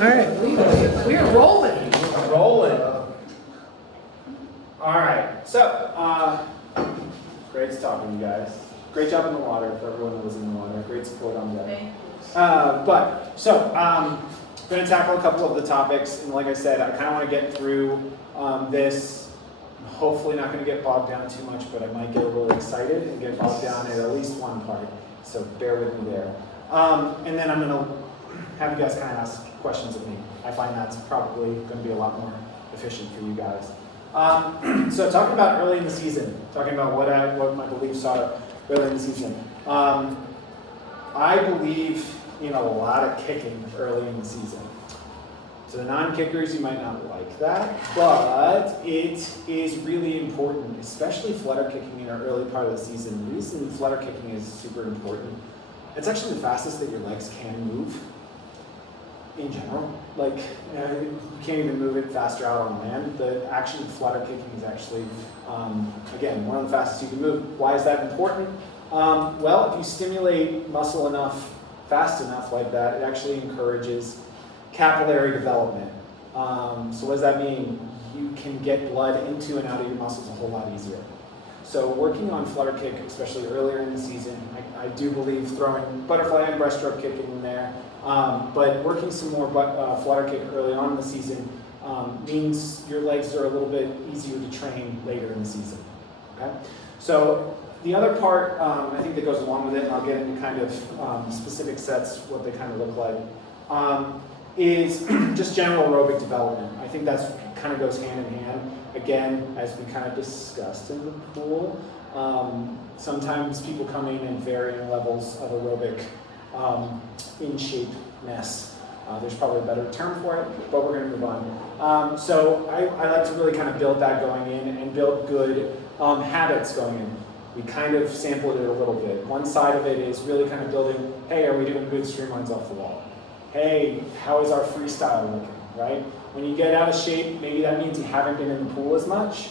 All right, we are rolling. Rolling. All right, so great talking to you guys. Great job in the water for everyone that was in the water. Great support on that. Going to tackle a couple of the topics, and like I said, I kind of want to get through this. I'm hopefully not going to get bogged down too much, but I might get a little excited and get bogged down at least one part. So bear with me there. And then I'm going to have you guys kind of ask questions of me. I find that's probably going to be a lot more efficient for you guys. So talking about early in the season, talking about what my beliefs are early in the season. I believe in a lot of kicking early in the season. To the non-kickers, you might not like that, but it is really important, especially flutter kicking in our early part of the season. The reason flutter kicking is super important, it's actually the fastest that your legs can move in general. Like, you can't even move it faster out on land. The action of flutter kicking is actually, again, one of the fastest you can move. Why is that important? Well, if you stimulate muscle enough, fast enough like that, it actually encourages capillary development. So what does that mean? You can get blood into and out of your muscles a whole lot easier. So working on flutter kick, especially earlier in the season, I do believe throwing butterfly and breaststroke kicking in there, but working some more flutter kick early on in the season means your legs are a little bit easier to train later in the season. Okay? So the other part, I think that goes along with it, and I'll get into kind of specific sets, what they kind of look like, is just general aerobic development. I think that's kind of goes hand in hand. Again, as we kind of discussed in the pool, sometimes people come in varying levels of aerobic in shape-ness. There's probably a better term for it, but we're going to move on. So I like to really kind of build that going in and build good habits going in. We kind of sampled it a little bit. One side of it is really kind of building, hey, are we doing good streamlines off the wall? Hey, how is our freestyle looking, right? When you get out of shape, maybe that means you haven't been in the pool as much.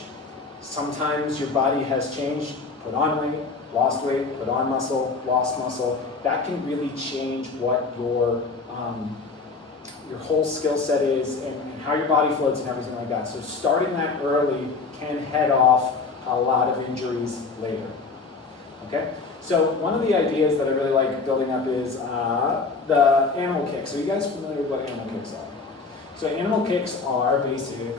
Sometimes your body has changed, put on weight, lost weight, put on muscle, lost muscle. That can really change what your whole skill set is and how your body floats and everything like that. So starting that early can head off a lot of injuries later. Okay? So one of the ideas that I really like building up is the animal kicks. So you guys familiar with what animal kicks are? So animal kicks are basically,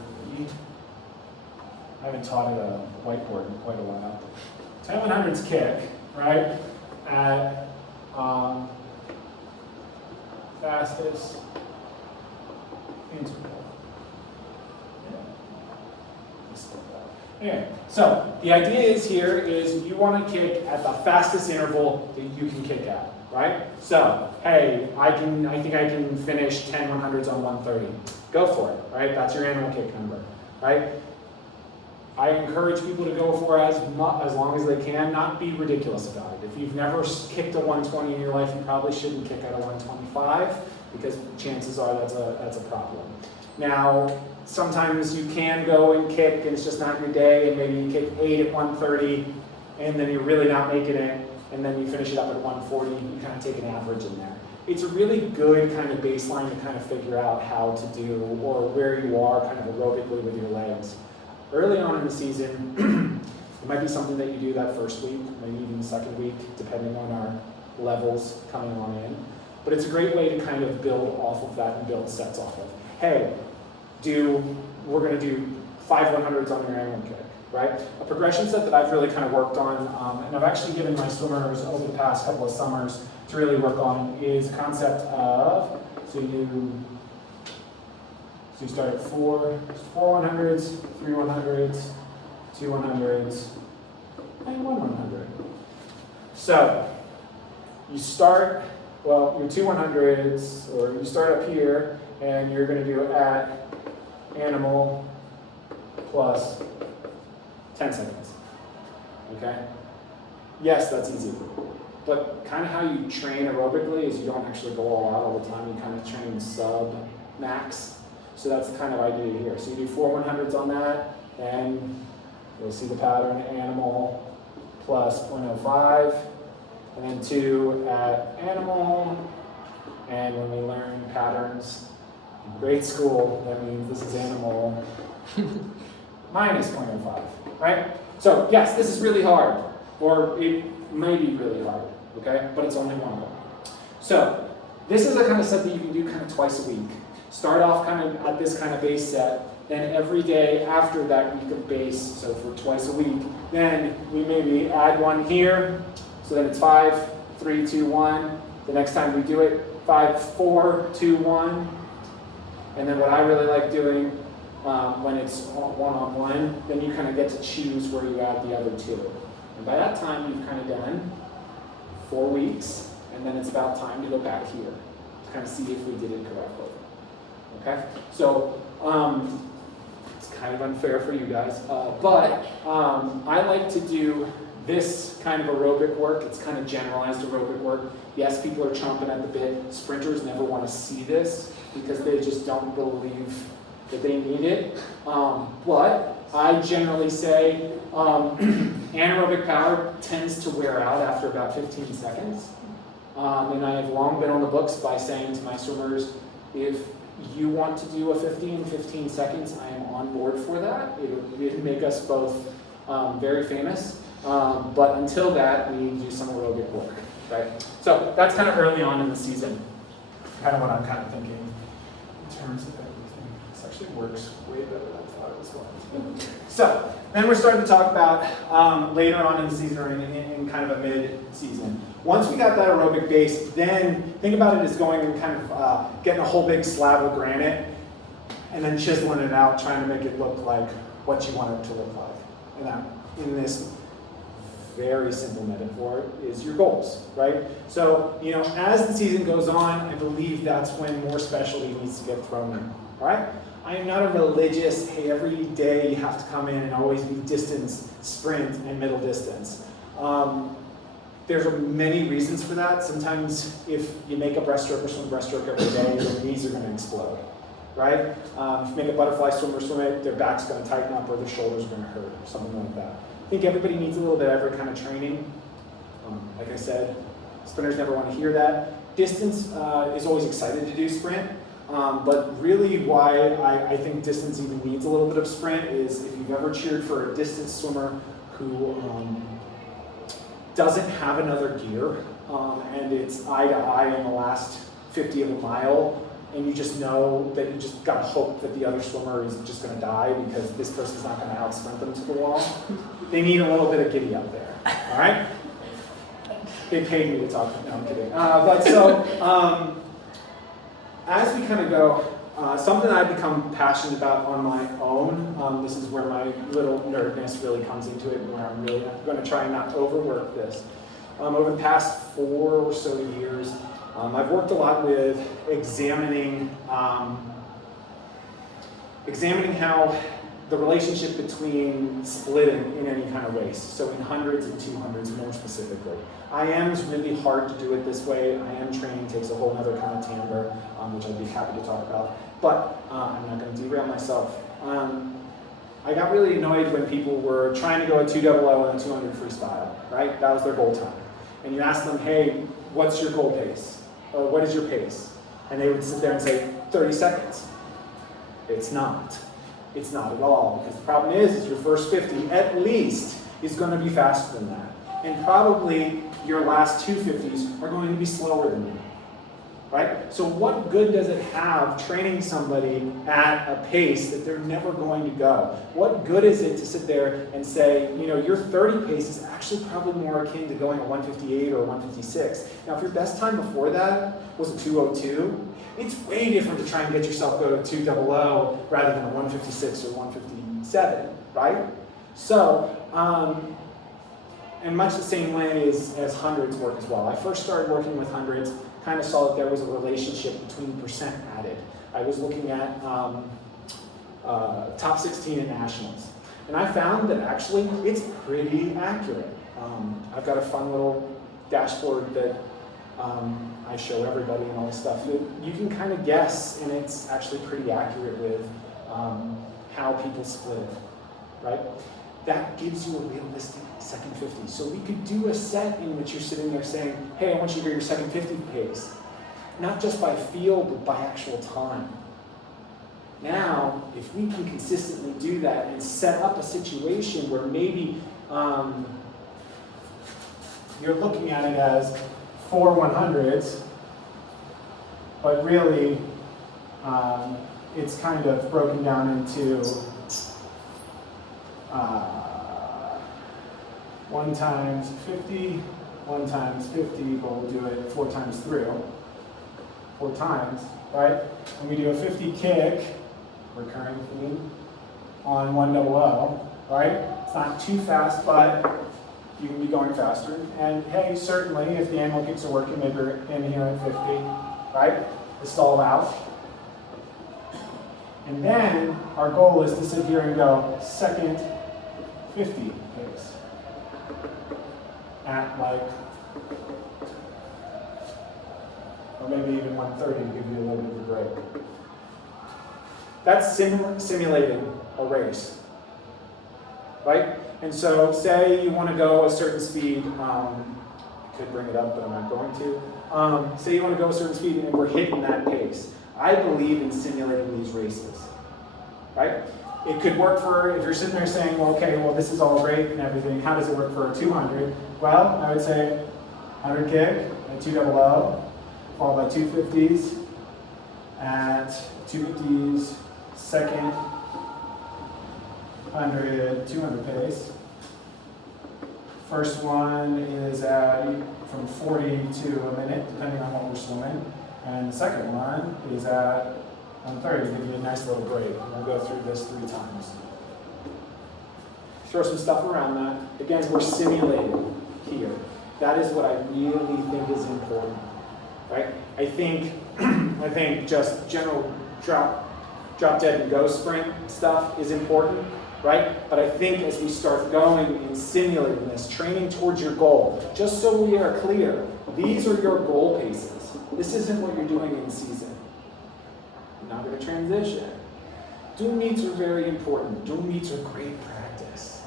I haven't taught at a whiteboard in quite a while. 10-100's kick, right? At fastest interval. Anyway, so the idea is here is you want to kick at the fastest interval that you can kick at, right? So, hey, I think I can finish 10-100s on 130. Go for it, right? That's your animal kick number, right? I encourage people to go for as long as they can, not be ridiculous about it. If you've never kicked a 120 in your life, you probably shouldn't kick at a 125 because chances are that's a problem. Now, sometimes you can go and kick and it's just not your day, and maybe you kick 8 at 130 and then you're really not making it, and then you finish it up at 140, you kind of take an average in there. It's a really good kind of baseline to kind of figure out how to do or where you are kind of aerobically with your legs. Early on in the season, it might be something that you do that first week, maybe even the second week, depending on our levels coming on in. But it's a great way to kind of build off of that and build sets off of. Hey, we're going to do 5 100s on your animal kick, right? A progression set that I've really kind of worked on, and I've actually given my swimmers over the past couple of summers to really work on, is a concept of, so you start at 4 100s, 3 100s, 2 100s, and 1 100. So you start, well, your 2 100s, or you start up here, and you're going to do at animal plus 10 seconds. Okay? Yes, that's easy. But kind of how you train aerobically is you don't actually go all the time. You kind of train sub-max. So that's the kind of idea here. So you do 4 100s on that, and you'll see the pattern, animal plus 0.05, and then 2 at animal. And when we learn patterns, In grade school, that means this is animal minus 0.05, right? So yes, this is really hard, or it may be really hard, okay? But it's only one of them. So this is the kind of stuff that you can do kind of twice a week. Start off kind of at this kind of base set, then every day after that week of base, so for twice a week, then we maybe add one here, so then it's 5, 3, 2, 1. The next time we do it, 5, 4, 2, 1. And then what I really like doing when it's one-on-one, then you kind of get to choose where you add the other two. And by that time, you've kind of done 4 weeks, and then it's about time to go back here to kind of see if we did it correctly. Okay? So it's kind of unfair for you guys, but I like to do this kind of aerobic work. It's kind of generalized aerobic work. Yes, people are chomping at the bit. Sprinters never want to see this because they just don't believe that they need it. But I generally say anaerobic power tends to wear out after about 15 seconds. And I have long been on the books by saying to my swimmers, if you want to do a 50 in 15 seconds, I am on board for that. It'll make us both very famous. But until that, we do some aerobic work, right? So that's kind of early on in the season, kind of what I'm kind of thinking in terms of everything. This actually works way better than I thought it was going to. So then we're starting to talk about later on in the season or in kind of a mid-season. Once we got that aerobic base, then think about it as going and kind of getting a whole big slab of granite and then chiseling it out, trying to make it look like what you want it to look like. And in this very simple metaphor is your goals, right? So, as the season goes on, I believe that's when more specialty needs to get thrown in, all right? I am not a religious, hey, every day you have to come in and always be distance, sprint, and middle distance. There's many reasons for that. Sometimes if you make a breaststroke or swim breaststroke every day, your knees are going to explode, right? If you make a butterfly swimmer swim it, their back's going to tighten up or their shoulders are going to hurt or something like that. I think everybody needs a little bit of every kind of training. Like I said, sprinters never want to hear that. Distance is always excited to do sprint, but really why I think distance even needs a little bit of sprint is if you've ever cheered for a distance swimmer who doesn't have another gear and it's eye to eye in the last 50 of a mile, and you just know that you just gotta hope that the other swimmer is just gonna die because this person's not gonna out-sprint them to the wall. They need a little bit of giddy up there, all right? They paid me to talk, no, I'm kidding. But so, as we kind of go, something I've become passionate about on my own, this is where my little nerdness really comes into it, where I'm really gonna try and not overwork this. Over the past 4 or so years, I've worked a lot with examining how the relationship between splitting in any kind of race, so in hundreds and 200s more specifically. IM is really hard to do it this way. IM training takes a whole other kind of timbre, which I'd be happy to talk about, but I'm not going to derail myself. I got really annoyed when people were trying to go a 200 and a 200 freestyle, right? That was their goal time. And you ask them, hey, what's your goal pace? Or what is your pace? And they would sit there and say, 30 seconds. It's not. It's not at all, because the problem is your first 50 at least is going to be faster than that. And probably your last 250s are going to be slower than that. Right? So what good does it have training somebody at a pace that they're never going to go? What good is it to sit there and say, your 30 pace is actually probably more akin to going a 158 or a 156. Now, if your best time before that was a 202, it's way different to try and get yourself go to 200 rather than a 156 or 157, right? So, and much the same way as hundreds work as well. I first started working with hundreds, kind of saw that there was a relationship between percent added. I was looking at top 16 in nationals. And I found that actually it's pretty accurate. I've got a fun little dashboard that I show everybody and all this stuff. You can kind of guess, and it's actually pretty accurate with how people split, right? That gives you a realistic second 50. So we could do a set in which you're sitting there saying, hey, I want you to hear your second 50 pace. Not just by feel, but by actual time, Now, if we can consistently do that and set up a situation where maybe you're looking at it as 4 100s, but really it's kind of broken down into 1 times 50, 1 times 50, but we'll do it 4 times through, 4 times, right? And we do a 50 kick, recurring theme, on 100, right? It's not too fast, but you can be going faster. And hey, certainly, if the annual kicks are working, maybe we're in here at 50, right? To stall out. And then our goal is to sit here and go second 50 pace at like, or maybe even 130 to give you a little bit of a break. That's simulating a race, right? And so say you want to go a certain speed, I could bring it up, but I'm not going to. Say you want to go a certain speed and we're hitting that pace. I believe in simulating these races, right? It could work for, if you're sitting there saying, well, okay, well, this is all great and everything, how does it work for a 200? Well, I would say 100 kick at 200, followed by 250s at 250s, second 100, 200 pace. First one is at from 40 to a minute, depending on what we're swimming. And the second one is at 130 to give you a nice little break. And we'll go through this 3 times. Throw some stuff around that. Again, we're simulating here. That is what I really think is important, right? I think just general drop dead and go sprint stuff is important, right? But I think as we start going and simulating this, training towards your goal, just so we are clear, these are your goal paces. This isn't what you're doing in season. I'm not going to transition. Dual meets are very important. Dual meets are great practice,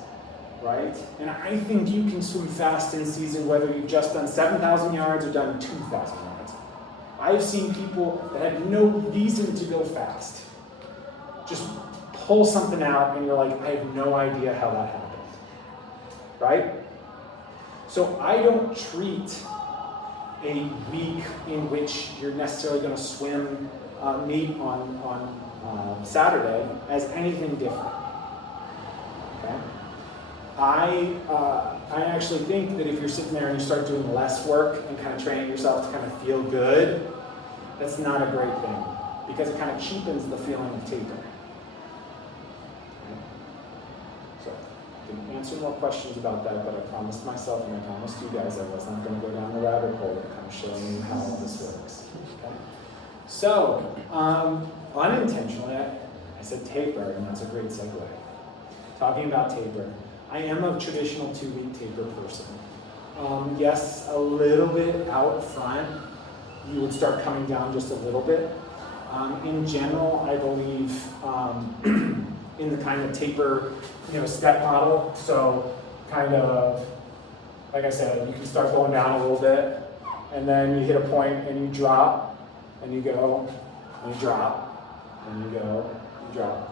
right? And I think you can swim fast in season whether you've just done 7,000 yards or done 2,000 yards. I've seen people that had no reason to go fast. Just pull something out and you're like, I have no idea how that happened, right? So I don't treat a week in which you're necessarily going to swim meet on Saturday as anything different, okay? I actually think that if you're sitting there and you start doing less work and kind of training yourself to kind of feel good, that's not a great thing because it kind of cheapens the feeling of taper. So, I can answer more questions about that, but I promised myself and I promised you guys I was not going to go down the rabbit hole of kind of showing you how all this works. Okay? So, unintentionally, I said taper, and that's a great segue. Talking about taper, I am a traditional 2-week taper person. Yes, a little bit out front, you would start coming down just a little bit. In general, I believe in the kind of taper, step model. So kind of, like I said, you can start going down a little bit, and then you hit a point and you drop, and you go, and you drop, and you go, and you drop.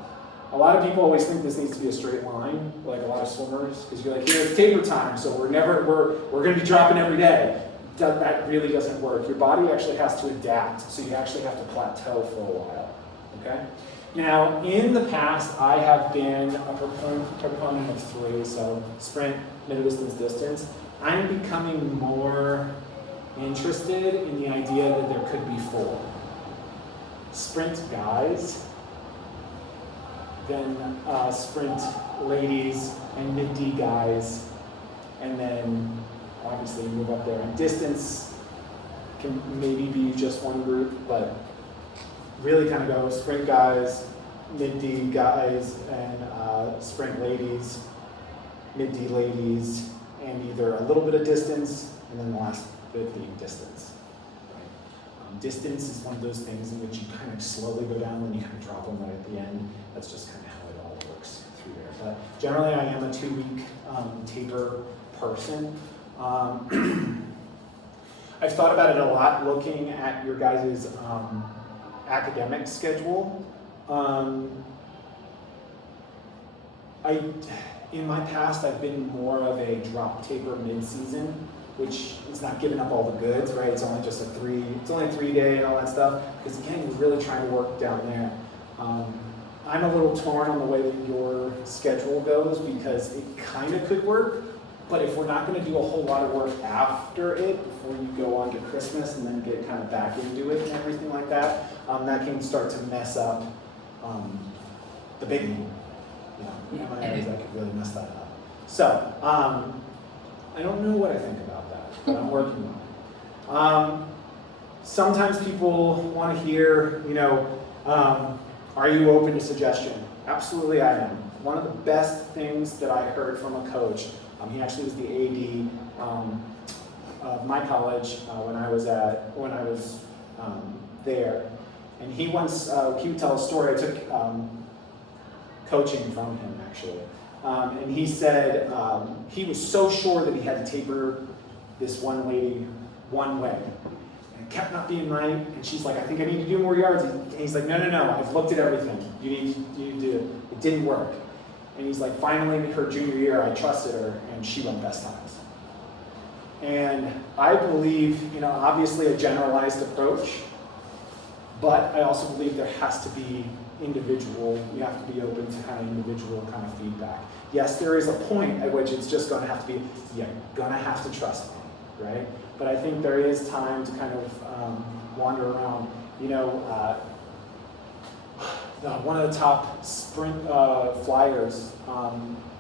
A lot of people always think this needs to be a straight line, like a lot of swimmers, because you're like, here it's taper time, so we're going to be dropping every day. That really doesn't work. Your body actually has to adapt, so you actually have to plateau for a while, okay? Now, in the past, I have been a proponent of 3, so sprint, middle distance, distance. I'm becoming more interested in the idea that there could be 4. Sprint guys, then sprint ladies, and mid-D guys, and then obviously move up there. And distance can maybe be just one group, but really kind of go sprint guys, mid-D guys, and sprint ladies, mid-D ladies, and either a little bit of distance, and then the last bit being distance. Right? Distance is one of those things in which you kind of slowly go down and you kind of drop them right at the end. That's just kind of how it all works through there. But generally, I am a 2-week taper person. I've thought about it a lot looking at your guys' academic schedule. In my past, I've been more of a drop taper mid-season, which is not giving up all the goods, right? It's only just it's only a 3-day and all that stuff, because again, you're really trying to work down there. I'm a little torn on the way that your schedule goes, because it kind of could work, but if we're not going to do a whole lot of work after it, before you go on to Christmas and then get kind of back into it and everything like that, that can start to mess up the big game. In my areas, I could really mess that up. So, I don't know what I think about that, but I'm working on it. Sometimes people want to hear, are you open to suggestion? Absolutely I am. One of the best things that I heard from a coach, he actually was the AD of my college when I was there, and he would tell a story. I took coaching from him actually, and he said he was so sure that he had to taper this one lady one way, and it kept not being right, and she's like, I think I need to do more yards, and he's like, no, I've looked at everything, you need to do it. It didn't work. And he's like, finally, her junior year, I trusted her, and she went best times. And I believe, obviously a generalized approach, but I also believe there has to be individual, you have to be open to kind of individual kind of feedback. Yes, there is a point at which it's just going to have to be, going to have to trust me, right? But I think there is time to kind of wander around. One of the top sprint flyers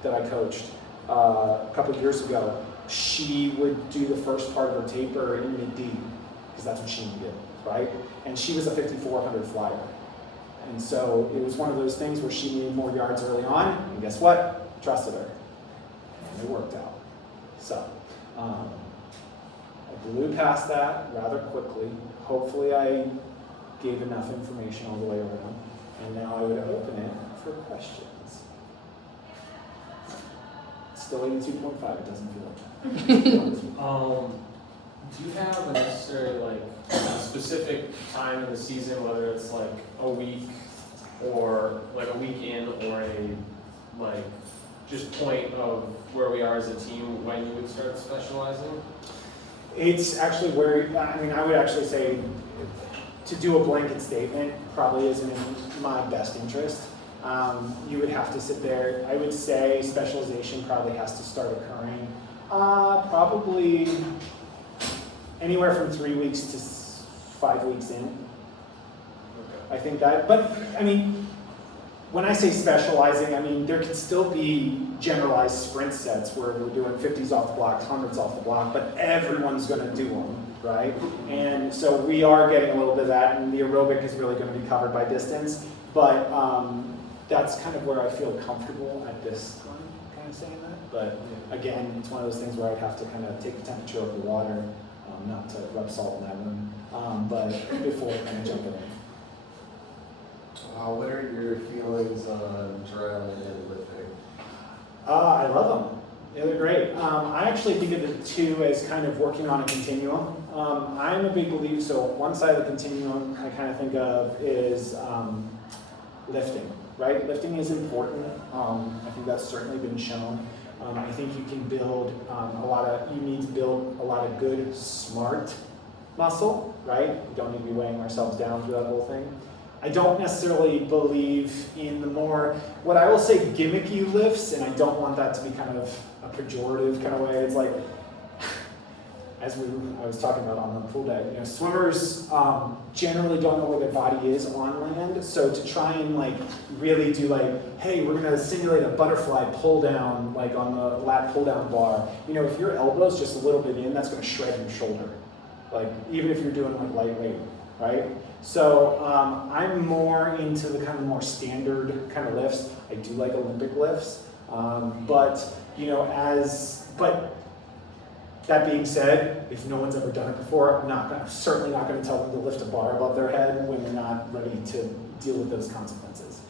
that I coached a couple of years ago, she would do the first part of her taper in mid-D, because that's what she needed, right? And she was a 5,400 flyer. And so it was one of those things where she needed more yards early on, and guess what? Trusted her. And it worked out. So I blew past that rather quickly. Hopefully I gave enough information all the way around. And now I would open it for questions. Still 82.5, it doesn't feel like that. Do you have a necessary specific time in the season, whether it's like a week or like a weekend or a just point of where we are as a team when you would start specializing? It's actually I would actually say to do a blanket statement probably isn't in my best interest. You would have to sit there. I would say specialization probably has to start occurring probably anywhere from 3 weeks to 5 weeks in. Okay. I think that, but when I say specializing, there can still be generalized sprint sets where we're doing 50s off the block, 100s off the block, but everyone's going to do them, right? And so we are getting a little bit of that, and the aerobic is really going to be covered by distance, but that's kind of where I feel comfortable at this time, kind of saying that. But again, it's one of those things where I'd have to kind of take the temperature of the water, not to rub salt in that room, but before kind of jumping in. What are your feelings on dryland and lifting? I love them. They're great. I actually think of the two as kind of working on a continuum. I'm a big believer, so one side of the continuum I kind of think of is lifting, right? Lifting is important. I think that's certainly been shown. I think you can build you need to build a lot of good, smart muscle, right? We don't need to be weighing ourselves down through that whole thing. I don't necessarily believe in the more, what I will say, gimmicky lifts, and I don't want that to be kind of a pejorative kind of way. It's like, as I was talking about on the pool deck, swimmers generally don't know where their body is on land, so to try and really do hey, we're gonna simulate a butterfly pull down, on the lat pull down bar. If your elbow's just a little bit in, that's gonna shred your shoulder. Even if you're doing lightweight, right? So I'm more into the kind of more standard kind of lifts. I do like Olympic lifts, but that being said, if no one's ever done it before, I'm certainly not going to tell them to lift a bar above their head when they're not ready to deal with those consequences.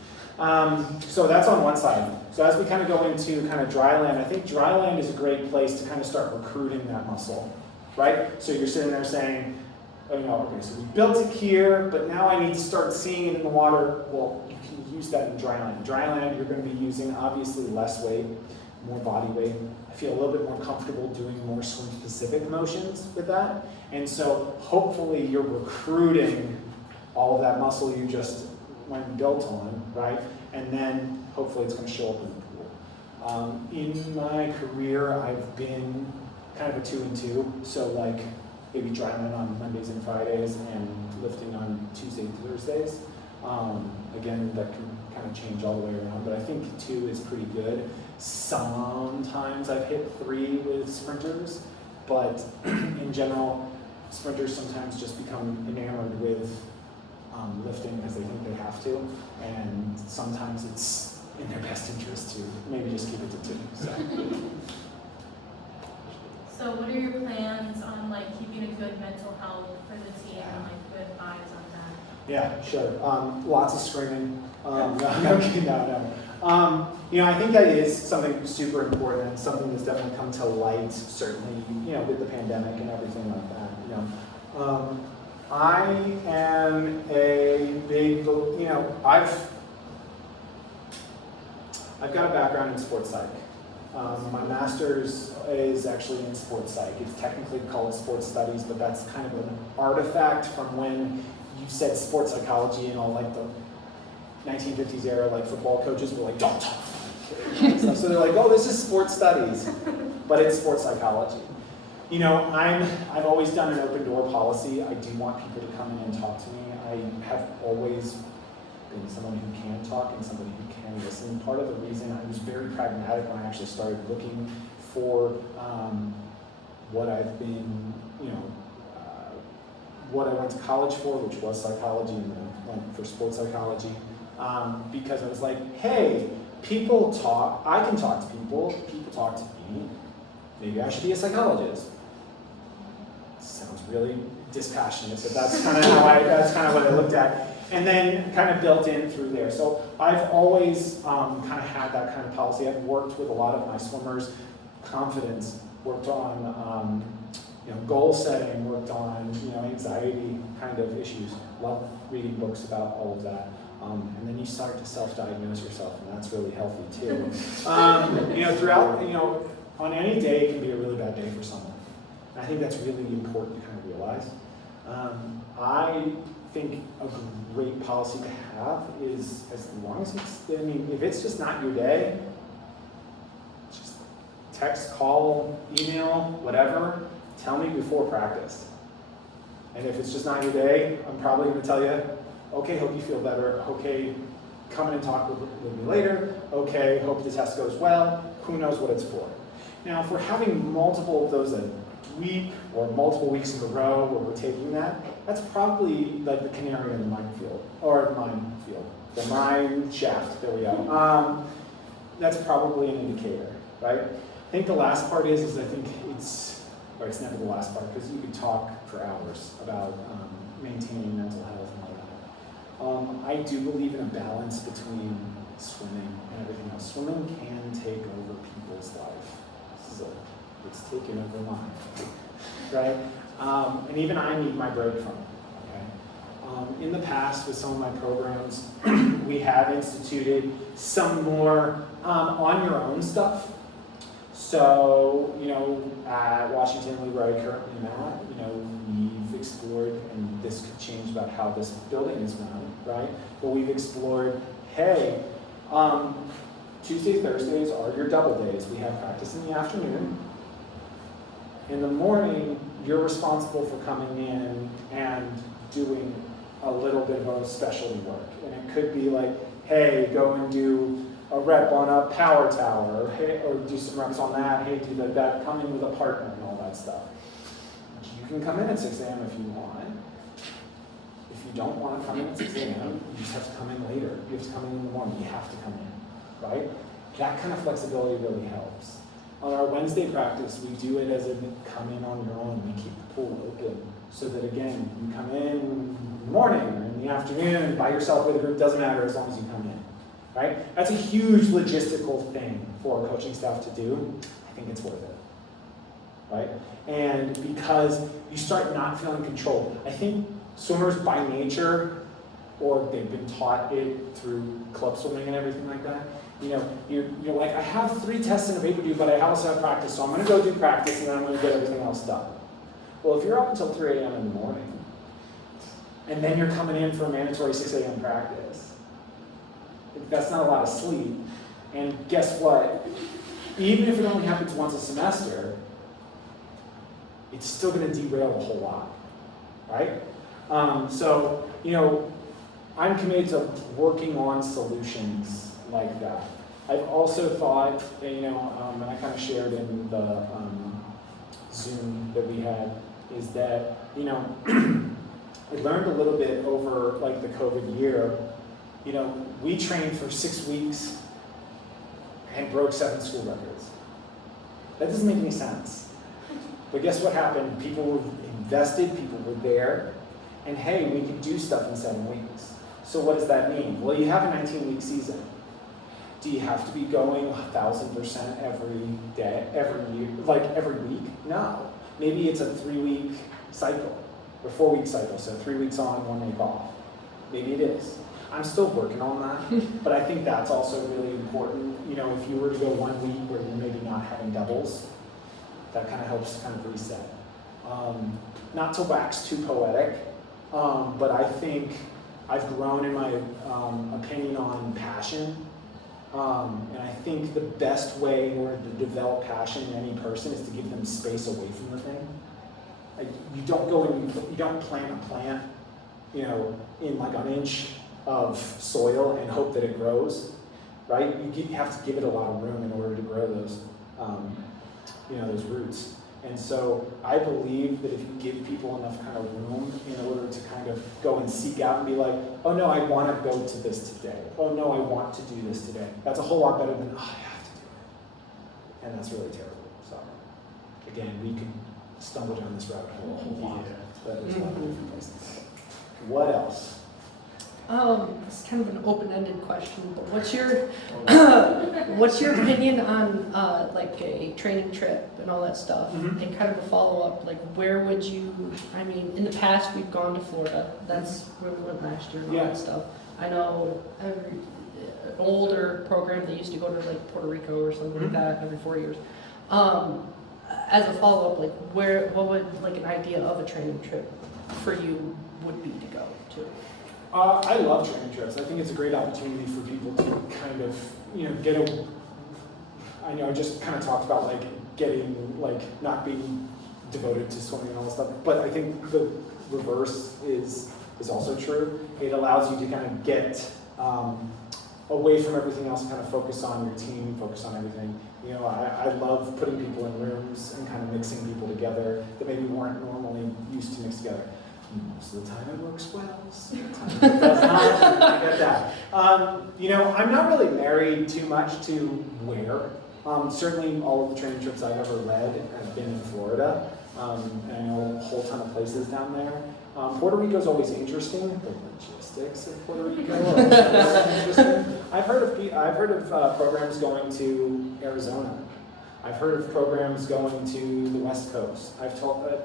So that's on one side. So as we kind of go into kind of dry land, I think dry land is a great place to kind of start recruiting that muscle, right? So you're sitting there saying, okay, so we built it here, but now I need to start seeing it in the water. Well, you can use that in dry land. Dry land, you're going to be using obviously less weight, more body weight. I feel a little bit more comfortable doing more swim-specific motions with that. And so hopefully you're recruiting all of that muscle you just went built on, right? And then hopefully it's going to show up in the pool. In my career, I've been kind of a 2 and 2. So like maybe dry land on Mondays and Fridays and lifting on Tuesdays and Thursdays. Again, that can kind of change all the way around, but I think 2 is pretty good. Sometimes I've hit 3 with sprinters, but in general, sprinters sometimes just become enamored with lifting because they think they have to, and sometimes it's in their best interest to maybe just keep it to 2. So what are your plans on like keeping a good mental health for the team and like good vibes on that? Yeah, sure. Lots of screaming. No. I think that is something super important and something that's definitely come to light, certainly, with the pandemic and everything like that. I am a big, I've got a background in sports psych. My master's is actually in sports psych. It's technically called sports studies, but that's kind of an artifact from when you said sports psychology and all like the 1950s era, like football coaches were like, don't talk. So they're like, oh, this is sports studies, but it's sports psychology. I've always done an open door policy. I do want people to come in and talk to me. I have always been someone who can talk and somebody who can listen. Part of the reason I was very pragmatic when I actually started looking for what I've been, what I went to college for, which was psychology, and then went for sports psychology, because I was like, hey, people talk, I can talk to people talk to me, maybe I should be a psychologist. Sounds really dispassionate, but that's kind of what I looked at. And then kind of built in through there. So I've always kind of had that kind of policy. I've worked with a lot of my swimmers, confidence, worked on goal setting, worked on anxiety kind of issues. Love reading books about all of that. And then you start to self-diagnose yourself, and that's really healthy too. Throughout, on any day it can be a really bad day for someone. And I think that's really important to kind of realize. I think a great policy to have is, as long as if it's just not your day, just text, call, email, whatever, tell me before practice. And if it's just not your day, I'm probably going to tell you, okay, hope you feel better, okay, come in and talk with me later, okay, hope the test goes well, who knows what it's for. Now, if we're having multiple of those a week or multiple weeks in a row where we're taking that, that's probably like the canary in the minefield, the mine shaft, there we go. That's probably an indicator, right? I think the last part is I think it's never the last part, because you could talk for hours about maintaining mental health and all that. I do believe in a balance between swimming and everything else. Swimming can take over people's life. So it's taken over mine, right? And even I need my break from it, okay? In the past, with some of my programs, we have instituted some more on your own stuff. So, at Washington, where I currently am at, we've explored, and this could change about how this building is run, right? But we've explored, hey, Tuesdays, Thursdays are your double days. We have practice in the afternoon. In the morning, you're responsible for coming in and doing a little bit of a specialty work. And it could be like, hey, go and do a rep on a power tower, or do some reps on that, hey, do that, come in with a partner and all that stuff. You can come in at 6 a.m. if you want. If you don't want to come in at 6 a.m., you just have to come in later. You have to come in the morning. You have to come in, right? That kind of flexibility really helps. On our Wednesday practice, we do it as a come in on your own. We keep the pool open so that, again, you come in the morning or in the afternoon by yourself with a group, doesn't matter as long as you come in. Right? That's a huge logistical thing for our coaching staff to do. I think it's worth it. Right? And because you start not feeling controlled. I think swimmers by nature or they've been taught it through club swimming and everything like that. You know, you're like, I have 3 tests and a paper due, but I also have practice, so I'm going to go do practice and then I'm going to get everything else done. Well, if you're up until 3 a.m. in the morning, and then you're coming in for a mandatory 6 a.m. practice, that's not a lot of sleep. And guess what? Even if it only happens once a semester, it's still going to derail a whole lot, right? So, you know, I'm committed to working on solutions like that. I've also thought, you know, and I kind of shared in the Zoom that we had, is that, you know, I learned a little bit over like the COVID year. You know, we trained for 6 weeks and broke 7 school records. That doesn't make any sense. But guess what happened? People were invested, people were there, and hey, we could do stuff in 7 weeks. So what does that mean? Well, you have a 19-week season. Do you have to be going 1,000% every day, every year, like every week? No. Maybe it's a 3-week cycle, or 4-week cycle, so 3 weeks on, 1 week off. Maybe it is. I'm still working on that, but I think that's also really important. You know, if you were to go 1 week where you're maybe not having doubles, that kind of helps kind of reset. Not to wax too poetic, but I think I've grown in my opinion on passion. And I think the best way in order to develop passion in any person is to give them space away from the thing. Like, you don't go and you don't plant a plant, you know, in like an inch of soil and hope that it grows, right? You have to give it a lot of room in order to grow those, you know, those roots. And so I believe that if you give people enough kind of room in order to kind of go and seek out and be like, oh no, I want to go to this today. Oh no, I want to do this today. That's a whole lot better than, oh, I have to do it. And that's really terrible. So again, we could stumble down this rabbit hole a whole lot. But there's a lot of different places. What else? It's kind of an open-ended question, but what's your opinion on like a training trip and all that stuff? Mm-hmm. And kind of a follow-up, like where would you, I mean, in the past we've gone to Florida, that's where we went last year and all that stuff. I know an older program, they used to go to like Puerto Rico or something like that every 4 years. As a follow-up, like what would like an idea of a training trip for you would be to go to? I love training trips. I think it's a great opportunity for people to kind of, you know, I know I just kind of talked about like getting, like not being devoted to swimming and all that stuff, but I think the reverse is also true. It allows you to kind of get away from everything else and kind of focus on your team, focus on everything. You know, I love putting people in rooms and kind of mixing people together that maybe weren't normally used to mix together. Most of the time it works well, sometimes it does not. I get that. You know, I'm not really married too much to where. Certainly all of the training trips I've ever led have been in Florida. And I know a whole ton of places down there. Puerto Rico is always interesting. The logistics of Puerto Rico are always interesting. I've heard of programs going to Arizona. I've heard of programs going to the West Coast.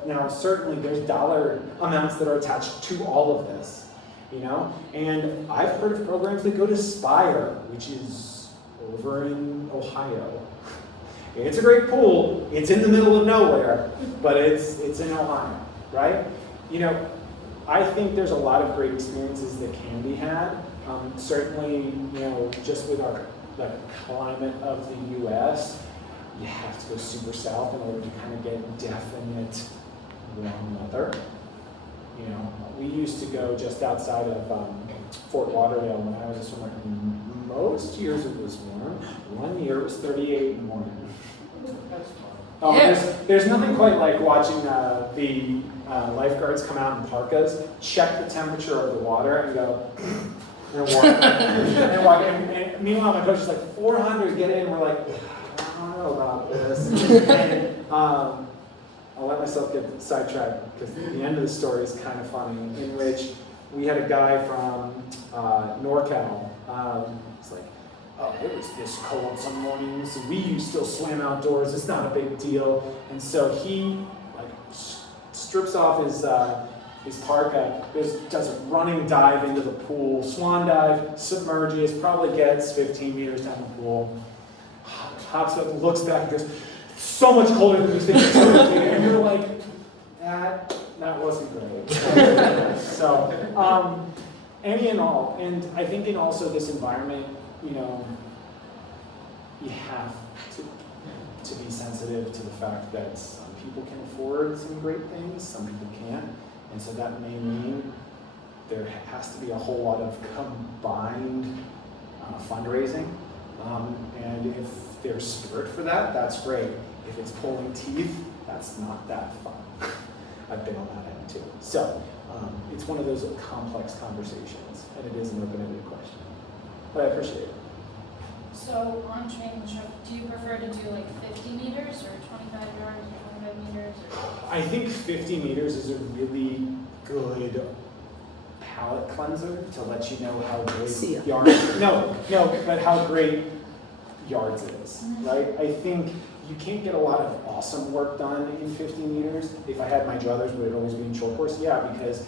Now certainly there's dollar amounts that are attached to all of this, you know? And I've heard of programs that go to Spire, which is over in Ohio. It's a great pool. It's in the middle of nowhere, but it's in Ohio, right? You know, I think there's a lot of great experiences that can be had. Certainly, you know, just with the climate of the U.S., you have to go super south in order to kind of get definite warm weather. You know, we used to go just outside of Fort Lauderdale when I was a swimmer. Most years it was warm. 1 year it was 38 in the morning. That's fun. Oh, Yeah. There's nothing quite like watching the lifeguards come out in parkas, check the temperature of the water, and go, and walk. And meanwhile, my coach is like, 400, get in. We're like, I don't know about this. And I'll let myself get sidetracked because the end of the story is kind of funny, in which we had a guy from NorCal. It's like, oh, it was this cold some mornings. We still swam outdoors. It's not a big deal. And so he like strips off His parka does a running dive into the pool, swan dive, submerges, probably gets 15 meters down the pool, hops up, looks back, and goes, so much colder than you think it's going to be. And you're like, that wasn't great. So, any and all, and I think in also this environment, you know, you have to be sensitive to the fact that some people can afford some great things, some people can't. And so that may mean there has to be a whole lot of combined fundraising. And if there's spirit for that, that's great. If it's pulling teeth, that's not that fun. I've been on that end too. So it's one of those complex conversations, and it is an open-ended question. But I appreciate it. So on training truck, do you prefer to do like 50 meters or 25 yards or 25 meters? Or? I think 50 meters is a really good palate cleanser to let you know how great yards. No, but how great yards is, right? I think you can't get a lot of awesome work done in 50 meters. If I had my druthers, would it always be in short course? Yeah, because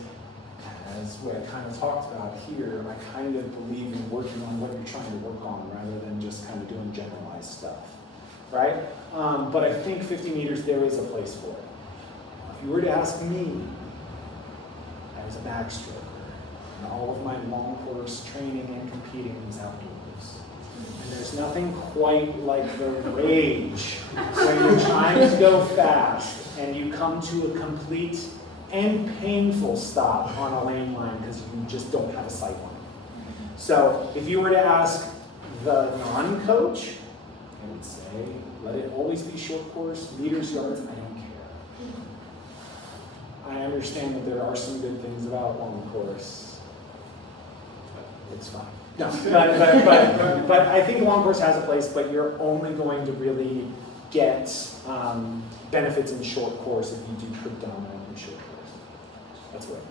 as what I kind of talked about here, I kind of believe in working on what you're trying to work on rather than just kind of doing generalized stuff, right? But I think 50 meters, there is a place for it. If you were to ask me, as a backstroker, and all of my long course training and competing is outdoors. And there's nothing quite like the rage when you're trying to go fast and you come to a complete and painful stop on a lane line because you just don't have a sight line. So if you were to ask the non-coach, I would say, let it always be short course, meters, yards, I don't care. I understand that there are some good things about long course. It's fine. No, but I think long course has a place, but you're only going to really get benefits in short course if you do predominantly short course. That's right.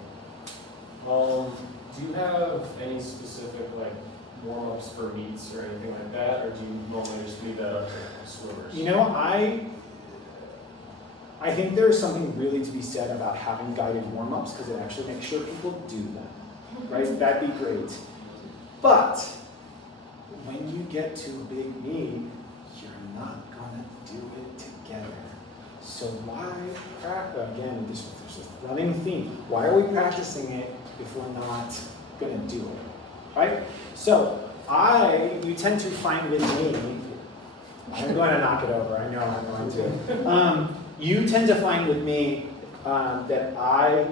Do you have any specific like warm-ups for meets or anything like that, or do you normally just leave that up to swimmers? You know, I think there's something really to be said about having guided warm-ups because it actually makes sure people do them, right? That'd be great. But when you get to a big meet, you're not gonna do it together. So why practice? Again, there's a running theme. Why are we practicing it if we're not gonna do it, right? So you tend to find with me, I'm going to knock it over, I know I'm going to. You tend to find with me that I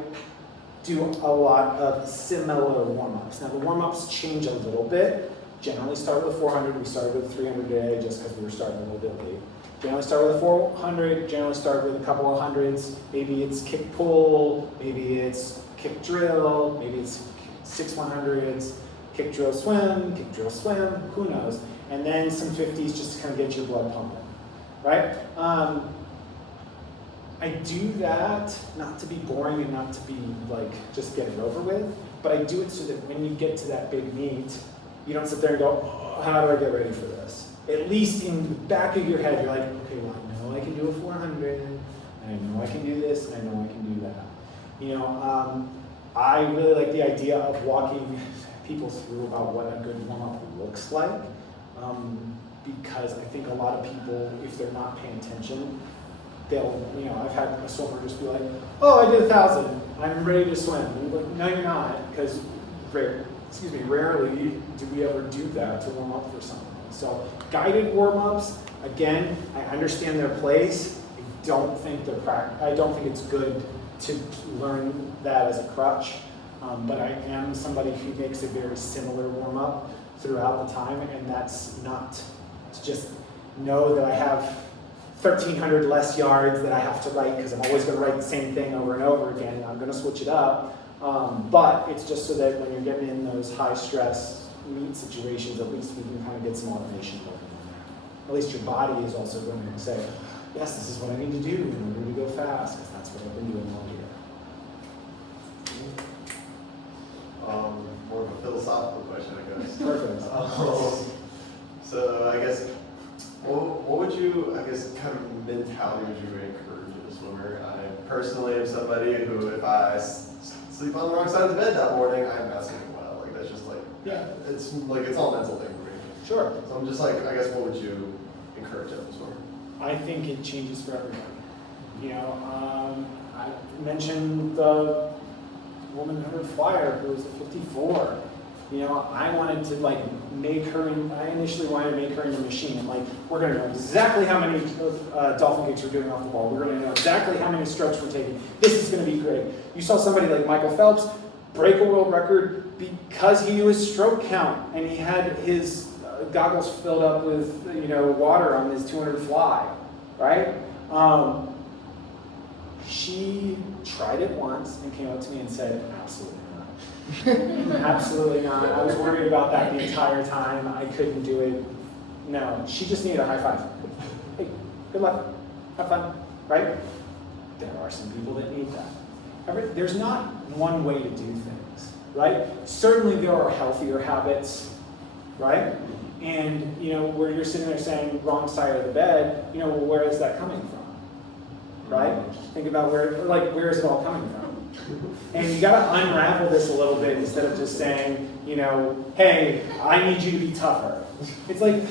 do a lot of similar warm-ups. Now the warm-ups change a little bit. Generally start with a 400, we started with 300 today just because we were starting a little bit late. Generally start with a 400, generally start with a couple of hundreds. Maybe it's kick pull, maybe it's kick drill, maybe it's 6 100s, kick drill swim, who knows. And then some 50s just to kind of get your blood pumping, right? I do that not to be boring and not to be like, just get it over with, but I do it so that when you get to that big meet, you don't sit there and go, oh, how do I get ready for this? At least in the back of your head, you're like, okay, well, I know I can do a 400, and I know I can do this, and I know I can do that. You know, I really like the idea of walking people through about what a good warm-up looks like, because I think a lot of people, if they're not paying attention, they'll, you know, I've had a swimmer just be like, oh, I did 1,000, I'm ready to swim. And you're like, no, you're not, because rarely do we ever do that to warm up for something. So guided warm-ups, again, I understand their place. I don't think it's good to learn that as a crutch, but I am somebody who makes a very similar warm-up throughout the time, and that's not to just know that I have 1,300 less yards that I have to write because I'm always going to write the same thing over and over again. I'm going to switch it up, but it's just so that when you're getting in those high-stress meet situations, at least we can kind of get some automation going on there. At least your body is also going to say, yes, this is what I need to do in order to go fast, because that's what I've been doing all year. More of a philosophical question, I guess. Perfect. So I guess, what would you, I guess, kind of mentality would you encourage a swimmer? I personally am somebody who, if I sleep on the wrong side of the bed that morning, I'm not sleeping well. Like that's just like, Yeah. it's like it's all a mental thing for me. Sure. So I'm just like, I guess, what would you encourage others for? I think it changes for everybody. You know, I mentioned the woman in her flyer who was a 54. You know, I wanted to like I initially wanted to make her into a machine. I'm like, we're gonna know exactly how many dolphin kicks we're doing off the ball. We're gonna know exactly how many strokes we're taking. This is gonna be great. You saw somebody like Michael Phelps break a world record because he knew his stroke count and he had his goggles filled up with, you know, water on his 200 fly, right? She tried it once and came up to me and said, absolutely not. Absolutely not. I was worried about that the entire time. I couldn't do it. No, she just needed a high five. Hey, good luck. Have fun, right? There are some people that need that. There's not one way to do things, right? Certainly there are healthier habits, right? And, you know, where you're sitting there saying wrong side of the bed, you know, well, where is that coming from? Right? Think about where is it all coming from? And you got to unravel this a little bit instead of just saying, you know, hey, I need you to be tougher. It's like,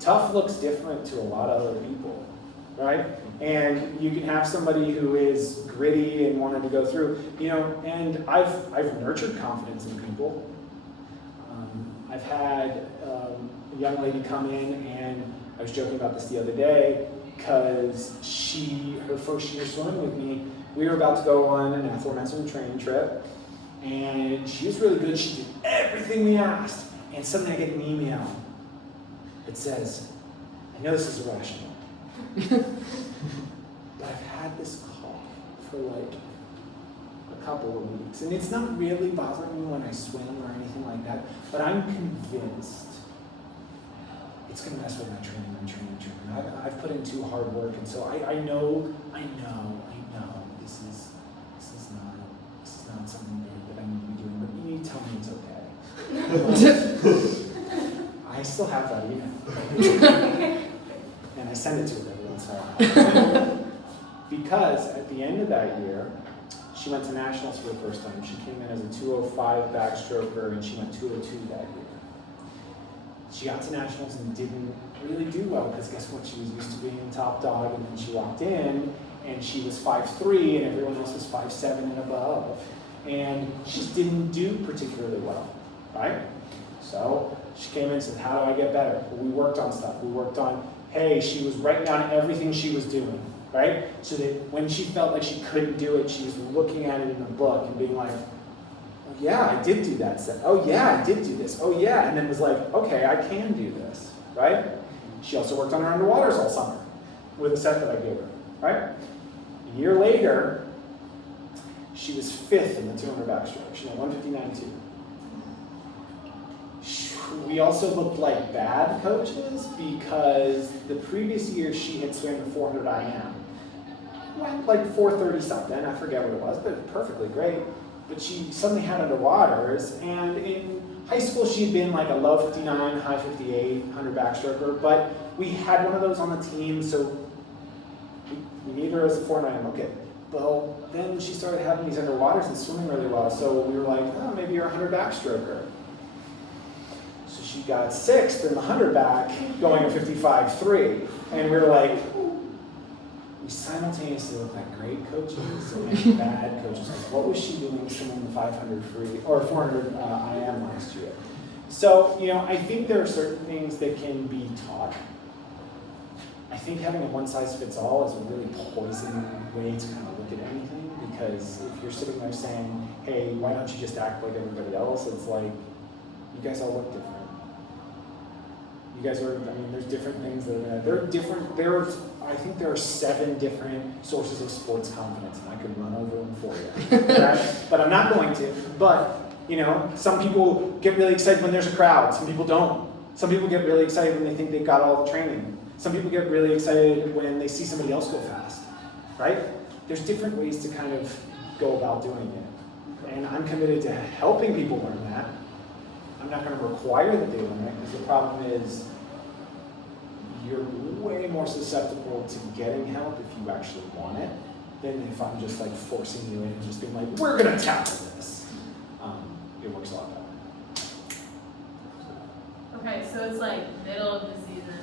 tough looks different to a lot of other people, right? And you can have somebody who is gritty and wanted to go through, you know, and I've nurtured confidence in people. I've had a young lady come in, and I was joking about this the other day, because her first year swimming with me, we were about to go on an aforementioned training trip, and she was really good. She did everything we asked, and suddenly I get an email that says, I know this is irrational, but I've had this cough for like a couple of weeks, and it's not really bothering me when I swim or anything like that, but I'm convinced it's going to mess with my training. I've put in too hard work, and so I know this is not something big that I need to be doing, but you need to tell me it's okay. I still have that email. And I send it to her every once in a while. Because at the end of that year, she went to nationals for the first time. She came in as a 205 backstroker, and she went 202 that year. She got to nationals and didn't really do well, because guess what? She was used to being top dog, and then she walked in, and she was 5'3", and everyone else was 5'7" and above. And she just didn't do particularly well, right? So she came in and said, how do I get better? Well, we worked on stuff. We worked on, hey, she was writing down everything she was doing, right? So that when she felt like she couldn't do it, she was looking at it in a book and being like, oh, yeah, I did do that set. Oh, yeah, I did do this. Oh, yeah. And then was like, okay, I can do this, right? She also worked on her underwaters all summer with a set that I gave her, right? A year later, she was 5th in the 200 backstroke. She went 159.2. We also looked like bad coaches because the previous year she had swam the 400 IM. Went like 430 something, I forget what it was, but perfectly great. But she suddenly had underwaters, and in high school she had been like a low 59, high 58, 100 backstroker, but we had one of those on the team, so we need her as a 400 IM. Okay. Well, then she started having these underwaters and swimming really well, so we were like, oh, maybe you're a 100 backstroker. So she got 6th in the 100 back, going a 55.3, and we were like, we simultaneously look like great coaches and bad coaches. What was she doing swimming the 500 free or 400 IM last year? So, you know, I think there are certain things that can be taught. I think having a one-size-fits-all is a really poison way to kind of look at anything, because if you're sitting there saying, hey, why don't you just act like everybody else? It's like, you guys all look different. You guys are, I mean, there's different things that are different. I think there are 7 different sources of sports confidence, and I could run over them for you. Right? But I'm not going to. But, you know, some people get really excited when there's a crowd. Some people don't. Some people get really excited when they think they've got all the training. Some people get really excited when they see somebody else go fast, right? There's different ways to kind of go about doing it. And I'm committed to helping people learn that. I'm not going to require that they learn it, because the problem is you're way more susceptible to getting help if you actually want it than if I'm just like forcing you in and just being like, we're gonna tackle this. It works a lot better. Okay, so it's like middle of the season.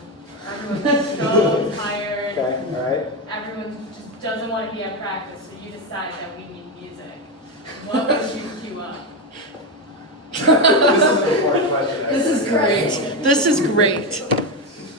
Everyone's so tired. Okay, all right. Everyone just doesn't want to be at practice, so you decide that we need music. What would you queue up? This is an important question. This is great. This is great.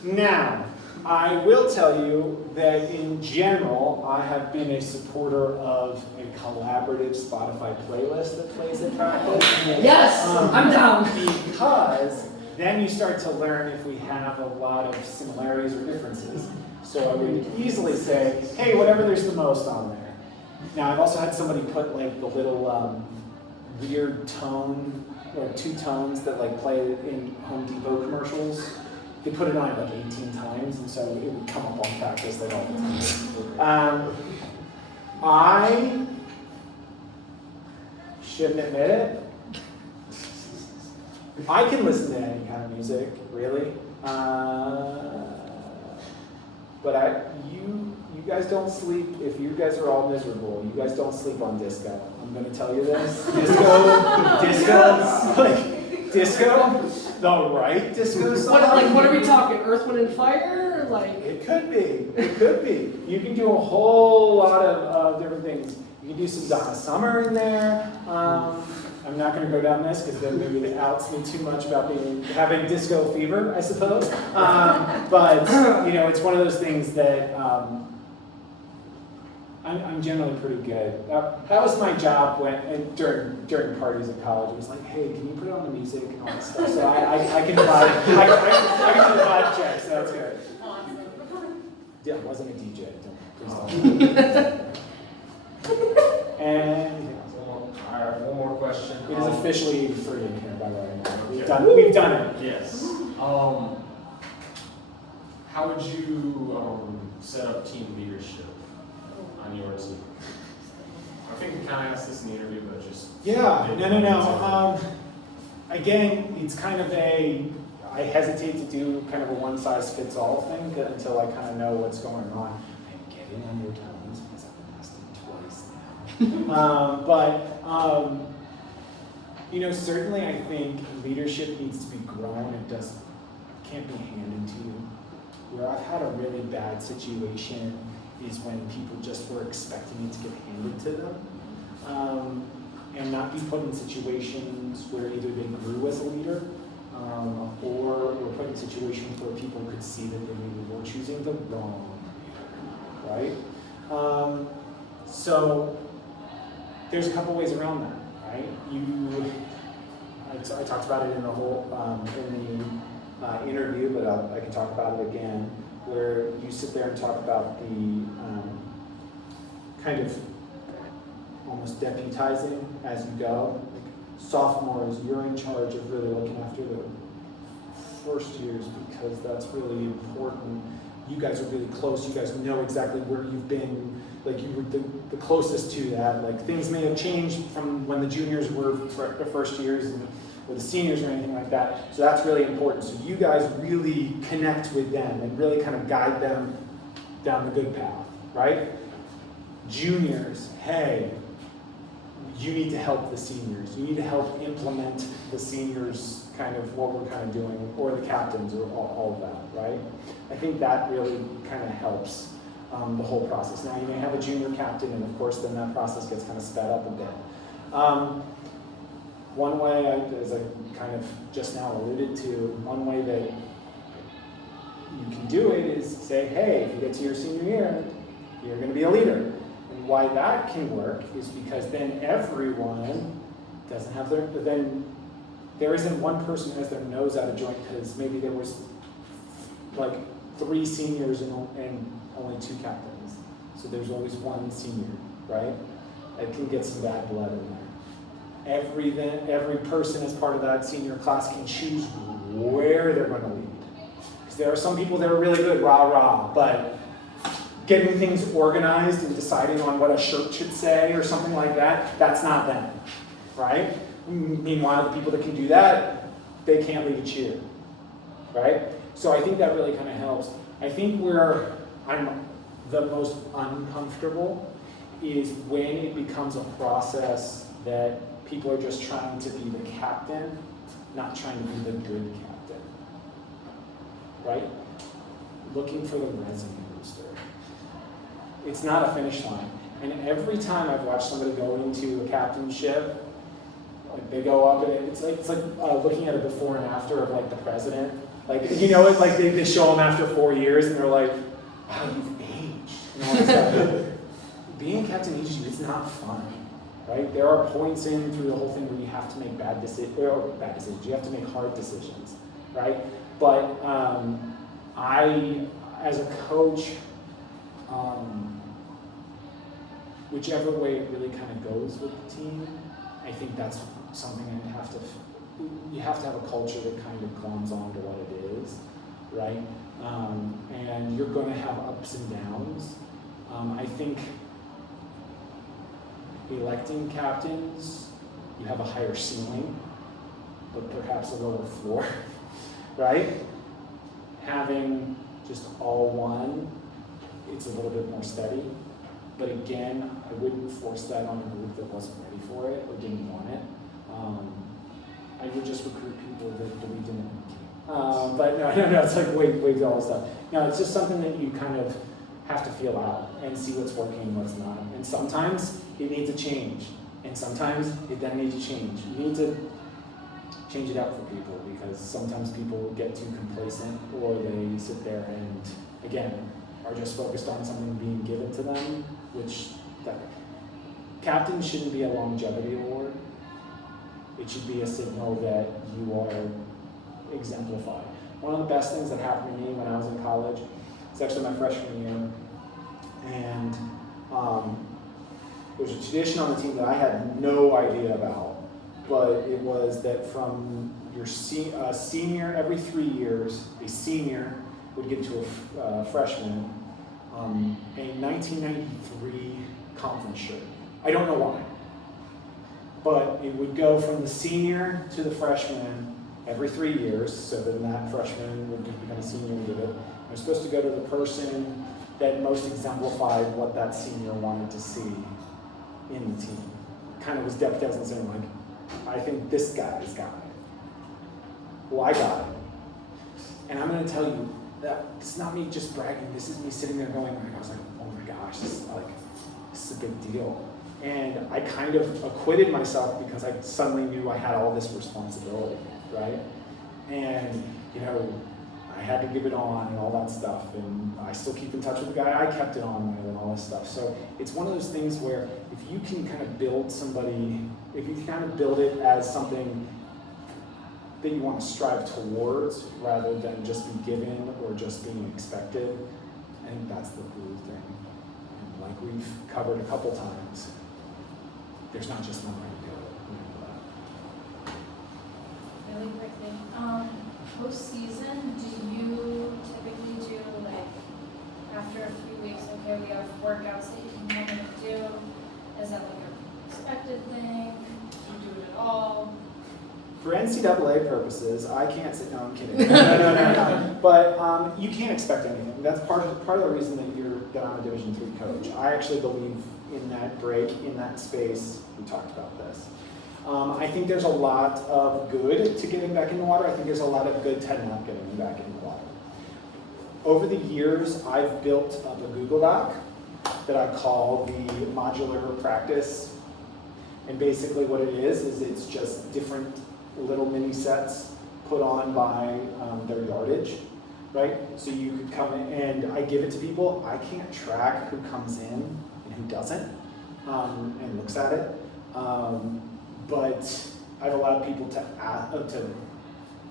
Now, I will tell you that in general, I have been a supporter of a collaborative Spotify playlist that plays at practice. Yes, I'm down. Because then you start to learn if we have a lot of similarities or differences. So I would easily say, hey, whatever there's the most on there. Now, I've also had somebody put like the little weird tone or two tones that like play in Home Depot commercials. They put it on like 18 times, and so it would come up on practice like all the time. I shouldn't admit it. I can listen to any kind of music, really. But you guys don't sleep. If you guys are all miserable, you guys don't sleep on disco. I'm going to tell you this. Disco, the right disco song. What are we talking? Earth, Wind, and Fire? Like It could be. You can do a whole lot of different things. You can do some Donna Summer in there. I'm not going to go down this because then maybe it outs me too much about having disco fever, I suppose. But it's one of those things that I'm generally pretty good. That was my job during parties in college. It was like, hey, can you put on the music and all that stuff? So I can vibe. I can do the vibe check, so that's good. Awesome. Yeah, I wasn't a DJ. Please don't. And All right, one more question. it is officially free in here, by the way. We've done it. Yes. How would you set up team leadership on your team? I think we kind of asked this in the interview, but just... Yeah, no. Again, it's kind of I hesitate to do kind of a one-size-fits-all thing until I kind of know what's going on. I'm getting on your toes because I've been asked it twice now. Certainly I think leadership needs to be grown. It can't be handed to you. Where I've had a really bad situation is when people just were expecting it to get handed to them, and not be put in situations where either they grew as a leader, or were put in situations where people could see that they maybe were choosing the wrong leader, right? So there's a couple ways around that, right? I talked about it in the whole in the interview, but I can talk about it again, where you sit there and talk about the kind of almost deputizing as you go. Like sophomores, you're in charge of really looking after the first years because that's really important. You guys are really close. You guys know exactly where you've been. Like you were the closest to that. Like things may have changed from when the juniors were the first years or the seniors or anything like that. So that's really important. So you guys really connect with them and really kind of guide them down the good path, right? Juniors, hey, you need to help the seniors. You need to help implement the seniors kind of what we're kind of doing, or the captains, or all of that, right? I think that really kind of helps the whole process. Now you may have a junior captain, and of course then that process gets kind of sped up a bit. One way, as I kind of just now alluded to, one way that you can do it is say, hey, if you get to your senior year, you're going to be a leader. And why that can work is because then everyone doesn't have then there isn't one person who has their nose out of joint because maybe there was like 3 seniors and only 2 captains. So there's always one senior, right? It can get some bad blood in there. Every person as part of that senior class can choose where they're going to lead. Because there are some people that are really good, rah-rah, but getting things organized and deciding on what a shirt should say or something like that, that's not them, right? Meanwhile, the people that can do that, they can't lead a cheer, right? So I think that really kind of helps. I think where I'm the most uncomfortable is when it becomes a process that people are just trying to be the captain, not trying to be the good captain, right? Looking for the resume booster. It's not a finish line. And every time I've watched somebody go into a captainship, like they go up and it's like looking at a before and after of like the president. Like, you know, it's like they show them after 4 years and they're like, wow, you've aged. And all this stuff. Being a captain ages you, it's not fun, right? There are points in through the whole thing where you have to make bad decisions, you have to make hard decisions, right? But I, as a coach, whichever way it really kind of goes with the team, I think that's something you have to have a culture that kind of glums on to what it is, right? And you're going to have ups and downs. I think electing captains, you have a higher ceiling, but perhaps a lower floor, right? Having just all one, it's a little bit more steady. But again, I wouldn't force that on a group that wasn't ready for it or didn't want it. I would just recruit people that believed in it. But no, it's like wait all this stuff. No, it's just something that you kind of have to feel out and see what's working and what's not. And sometimes it needs a change, and sometimes it doesn't need to change. You need to change it up for people because sometimes people get too complacent or they sit there and, again, are just focused on something being given to them, which captain shouldn't be a longevity award. It should be a signal that you are exemplified. One of the best things that happened to me when I was in college, it's actually my freshman year, and there was a tradition on the team that I had no idea about, but it was that from your senior, every 3 years, a senior would give to a freshman a 1993 conference shirt. I don't know why, but it would go from the senior to the freshman every 3 years, so then that freshman would become a senior and give it. It was supposed to go to the person that most exemplified what that senior wanted to see in the team. Kind of was depth as in saying, like, I think this guy's got it. Well, I got it. And I'm going to tell you, that it's not me just bragging. This is me sitting there going, I was like, oh my gosh, this is a big deal. And I kind of acquitted myself because I suddenly knew I had all this responsibility, right? And, you know, I had to give it on and all that stuff. And I still keep in touch with the guy I kept it on with and all this stuff. So it's one of those things where if you can kind of build somebody, if you can kind of build it as something that you want to strive towards rather than just be given or just being expected, I think that's the cool thing. And like we've covered a couple times, there's not just one way to do it. Really quickly, postseason, do you typically do like after a few weeks, okay, we have workouts that you can come in and do? Is that like a expected thing? Do you do it at all? For NCAA purposes, I can't sit. No, I'm kidding. No. But you can't expect anything. That's part of the reason that I'm a Division III coach. I actually believe in that break, in that space. We talked about this. I think there's a lot of good to getting back in the water. I think there's a lot of good to not getting back in the water. Over the years, I've built up a Google Doc that I call the modular practice. And basically what it is it's just different little mini sets put on by their yardage, right? So you could come in and I give it to people. I can't track who comes in and who doesn't and looks at it. But I've allowed people to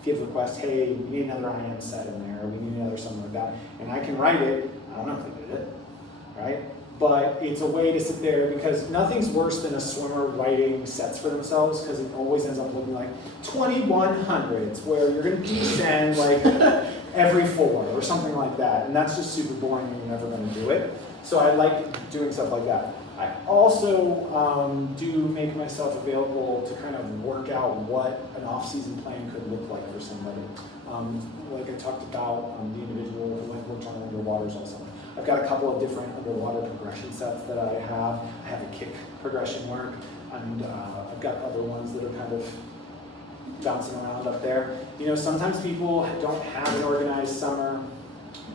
give requests, hey, we need another IM set in there, we need another something like that. And I can write it, I don't know if they did it, right? But it's a way to sit there because nothing's worse than a swimmer writing sets for themselves because it always ends up looking like 2100s where you're going to descend like every 4 or something like that. And that's just super boring and you're never going to do it. So I like doing stuff like that. I also do make myself available to kind of work out what an off-season plan could look like for somebody. Like I talked about the individual who worked on underwaters also. I've got a couple of different underwater progression sets that I have. I have a kick progression work, and I've got other ones that are kind of bouncing around up there. You know, sometimes people don't have an organized summer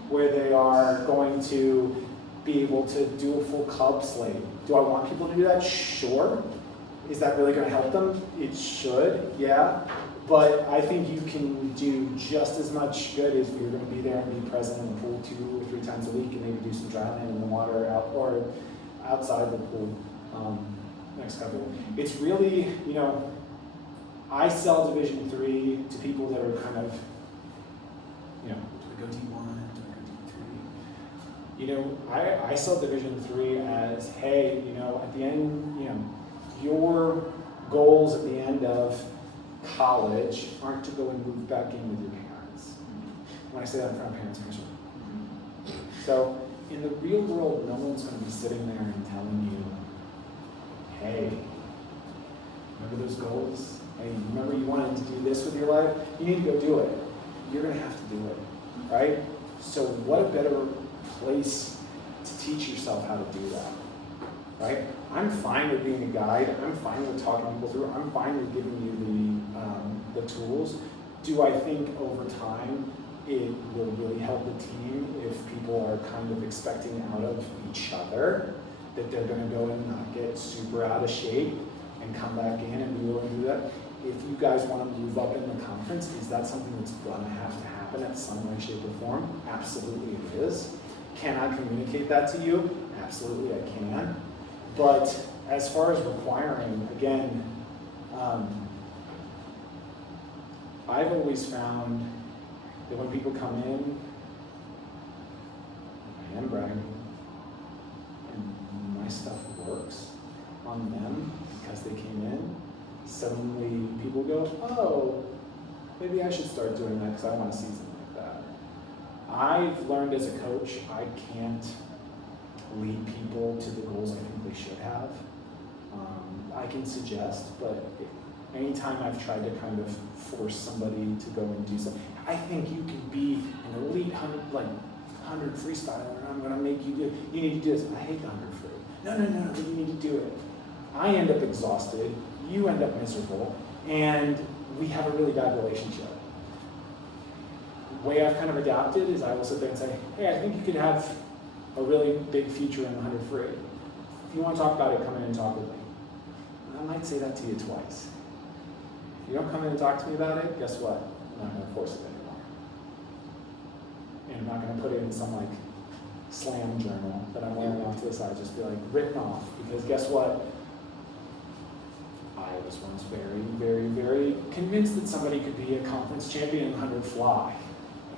where they are going to be able to do a full club slate. Do I want people to do that? Sure. Is that really going to help them? It should, yeah. But I think you can do just as much good if you're going to be there and be present in the pool 2 or 3 times a week and maybe do some dry land in the water or outside the pool next couple. It's really, you know, I sell Division 3 to people that are kind of, you know, do I go D1, do I go D3? You know, I sell Division 3 as, hey, you know, at the end, you know, your goals at the end of college aren't to go and move back in with your parents. When I say that in front of parents, I'm sure. So in the real world, no one's going to be sitting there and telling you, hey, remember those goals? Hey, remember you wanted to do this with your life? You need to go do it. You're going to have to do it, right? So what a better place to teach yourself how to do that, right? I'm fine with being a guide. I'm fine with talking people through. I'm fine with giving you the tools. Do I think over time it will really help the team if people are kind of expecting out of each other that they're going to go and not get super out of shape and come back in and be willing to do that? If you guys want to move up in the conference, is that something that's going to have to happen at some way, shape, or form? Absolutely it is. Can I communicate that to you? Absolutely I can. But as far as requiring, again, I've always found that when people come in, I am bragging, and my stuff works on them because they came in, suddenly people go, oh, maybe I should start doing that because I want a season like that. I've learned as a coach, I can't lead people to the goals I think they should have. I can suggest, but anytime I've tried to kind of force somebody to go and do something, I think you can be an elite 100 freestyler, and I'm going to make you do, you need to do this. I hate the 100 free. No, you need to do it. I end up exhausted, you end up miserable, and we have a really bad relationship. The way I've kind of adapted is I will sit there and say, hey, I think you could have a really big future in 100 free. If you want to talk about it, come in and talk with me. And I might say that to you twice. If you don't come in and talk to me about it, guess what? I'm not going to force it anymore. And I'm not going to put it in some like slam journal that I'm wearing off to the side, just be like written off. Because guess what? I was once very, very, very convinced that somebody could be a conference champion in 100 fly.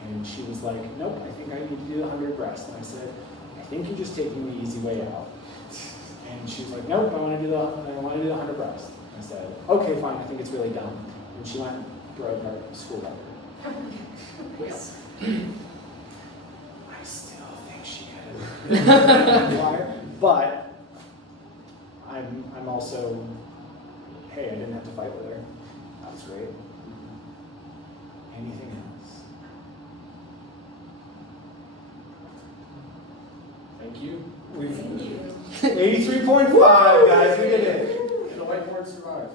And she was like, nope, I think I need to do the 100 breast. And I said, I think you're just taking the easy way out. And she was like, nope, I want to do the 100 breast. I said, okay, fine, I think it's really dumb. And she went and broke our school record. Yes. I still think she could have. But I'm also, hey, I didn't have to fight with her. That was great. Anything else? Thank you. We've Thank you. 83.5, guys, we did it. And the whiteboard survived.